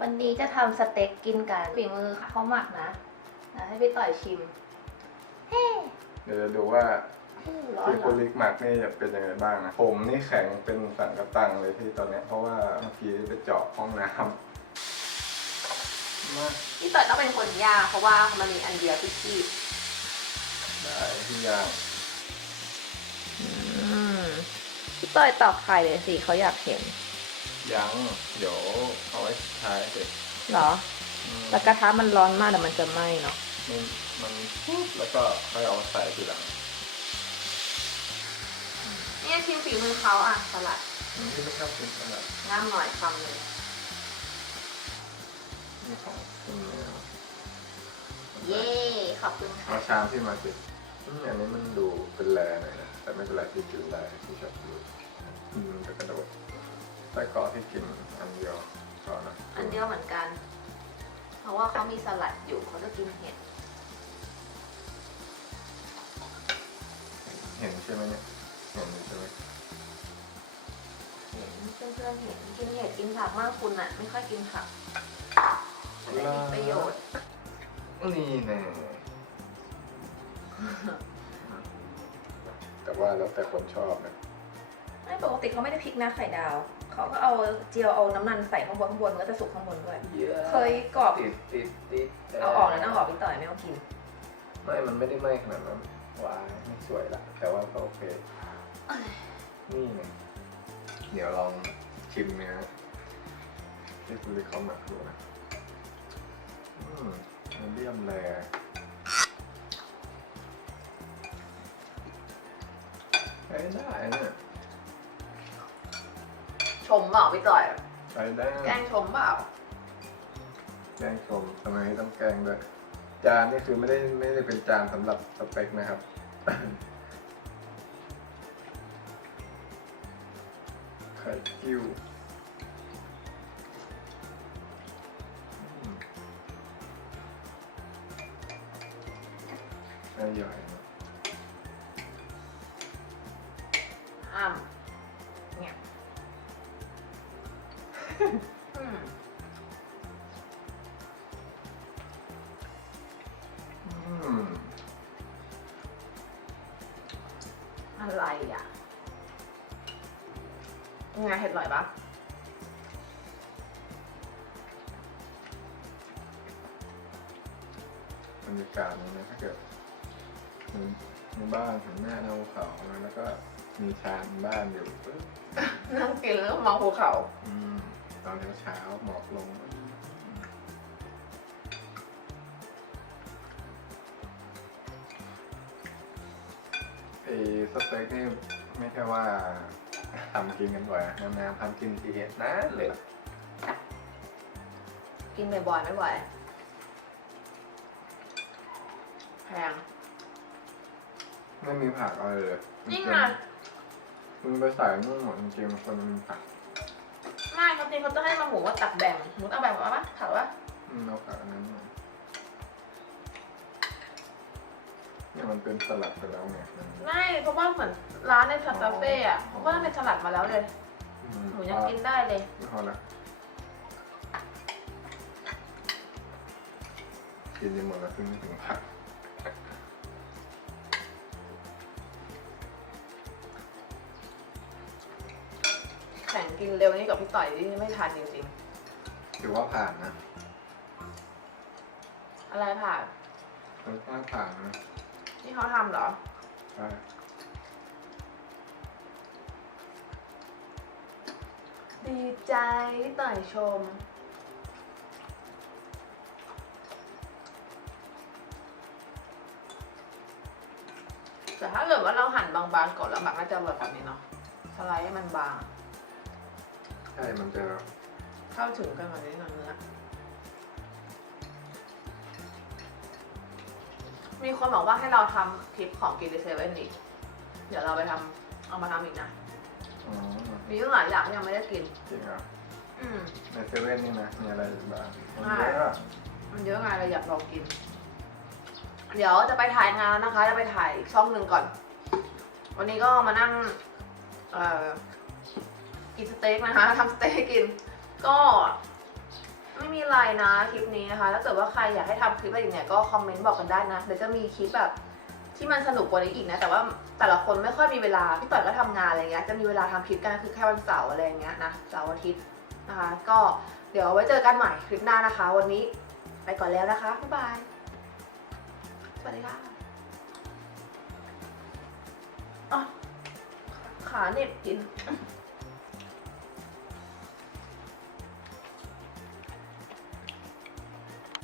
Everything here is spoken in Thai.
วันนี้จะทำสเต็กกินกันฝีมือเขาหมักนะนะ ให้พี่ต่อยชิม เฮ้เดี๋ยวจะดูว่าร้อนที่เหรคุอณลิกหมักนี่จะเป็นยังไงบ้างนะ ผมนี่แข็งเป็นสังกะตังเลยที่ตอนเนี้ยเพราะว่าเมื่อกี้ไปเจาะห้องน้ำมาพี่ต่อยต้องเป็นคนยากเพราะว่ามันมีอันเดียวที่คีบได้ที่ย่างพี่ต่อยตอกไข่เลยสิเขาอยากเห็นยังเดี๋ยว เอาไว้ท้ายสิเหรออืมแต่กระทะมันร้อนมากแต่มันจะไหม้เนาะ มันมันปุ๊บแล้วก็ค่อยเอามาใส่ทีหลังเนี่ยชิมฝีมือเขาอะสลัดที่ไม่ชอบกินขนาดน้ำหน่อยคำหนึ่งนี่ของคุณเนี่ยเย้ขอบคุณค่ะเอาชามที่มาสิอืมอันนี้มันดูเป็นแรหน่อยนะแต่ไม่เป็นไรที่กินได้ที่ชอบกินอืมจะกระโดดแต่ก็ที่กินอันเดียว ก่อนนะอันเดียวเหมือนกัน เพราะว่าเขามีสลัดอยู่เขาจะกินเห็ดเห็นใช่ไหมเนี่ยเห็นอยู่ใช่ไหมเห็นเพื่อนๆเห็นกินเห็ดกินผักมากคุณอะ ไม่ค่อยกินผักจะได้มีประโยชน์ นี่แน่แต่ว่าแล้วแต่คนชอบนะไม่ปกติเขาไม่ได้พริกนะไข่ดาว เขาก็เอาเจียวเอาน้ำมันใส่ข้างบนข้างบนมันก็จะสุกข้างบนด้วยเคยกรอบติดติดติดเอาออกแล้วนะออกพี่ต่อยไม่ต้องกิน ไม่ มันไม่ได้ไหม้ขนาดนั้นว้ายไม่สวยละแต่ว่าก็โอเค นี่ไงเดี๋ยวลองชิมเนื้อที่คุณลิเขาหมักดูนะอืมมันเลี่ยมแรใช้ได้นะ ชมเปล่าพี่ต่อย ใช้ได้แกล้งชมเปล่า แกงชมทำไมต้องแกงด้วย จานนี่คือไม่ได้ไม่ได้เป็นจานสำหรับสเปคนะครับ ไข่กิ้วอืมอร่อย อืมอืมอะไรอะยังไงเห็ดอร่อยปะบรรยากาศนี้นะถ้าเกิดในในบ้านเห็นหน้าหน้าภูเขาแล้วก็มีชานบ้านอยู่ปึ๊บนั่งกินแล้วก็มองภูเขา อืม ตอนเช้าๆหมอกลงไอ้สเต็กนี่ไม่ใช่ว่าทำกินกันบ่อยนะนานๆทำกินทีนะเลยกินบ่อยๆไม่ไหวแพงไม่มีผักอะไรเลยจริงไงมึงไปใส่นู่นหมดจริงๆมันควรจะมีผัก ไม่ครับจริงเขาจะให้มาหมูว่าตักแบ่งหมูตักแบ่งมาปะถามว่าอืมเอาผักอันนั้นมาเนี่ยมันเป็นสลัดไปแล้วไงมันไม่เพราะว่าเหมือนร้านในคาเฟ่อะเพราะว่าเป็นสลัดมาแล้วเลยอืมหนูยังกินได้เลยไม่พอละกินยังหมดแล้วเพิ่งนึกถึงผัก กินเร็วนี่กับพี่ต่อยนี่ไม่ทันจริงถือว่าผ่านนะๆ อะไรผ่านถือว่าผ่านนะนี่เขาทำเหรอ ใช่ดีใจพี่ต่อยชม แต่ถ้าเกิดว่าเราหั่นบางๆก่อนแล้วหมักน่าจะแบบนี้เนาะสไลด์ให้มันบาง ใช่ มันจะเข้าถึงกันแบบนี้หน่อยเนื้อมีคนบอกว่าให้เราทำคลิปของกินในเซเว่นอีกเดี๋ยวเราไปทำเอามาทำอีกนะอ๋อมีตั้งหลายอย่างที่ยังไม่ได้กิน จริงเหรออืม ในเซเว่นนี่นะมีอะไรอีกบ้างมันใช่เยอะอะมันเยอะไงเราอยากลองกิน เดี๋ยวจะไปถ่ายงานแล้วนะคะ จะไปถ่ายอีกช่องหนึ่งก่อน วันนี้ก็มานั่ง เอ่อ กินสเต็กนะคะทำสเต็กให้กิน ก็ไม่มีอะไรนะคลิปนี้นะคะ ถ้าเกิดว่าใครอยากให้ทำคลิปอะไรอย่างเงี้ยก็คอมเมนต์บอกกันได้นะ เดี๋ยวจะมีคลิปแบบที่มันสนุกกว่านี้อีกนะ แต่ว่าแต่ละคนไม่ค่อยมีเวลา พี่ต่อยก็ทำงานอะไรเงี้ย จะมีเวลาทำคลิปกันคือแค่วันเสาร์อะไรอย่างเงี้ยนะ เสาร์อาทิตย์นะคะ ก็เดี๋ยวไว้เจอกันใหม่คลิปหน้านะคะ วันนี้ไปก่อนแล้วนะคะ บ๊ายบาย สวัสดีค่ะอะขาเหน็บกิน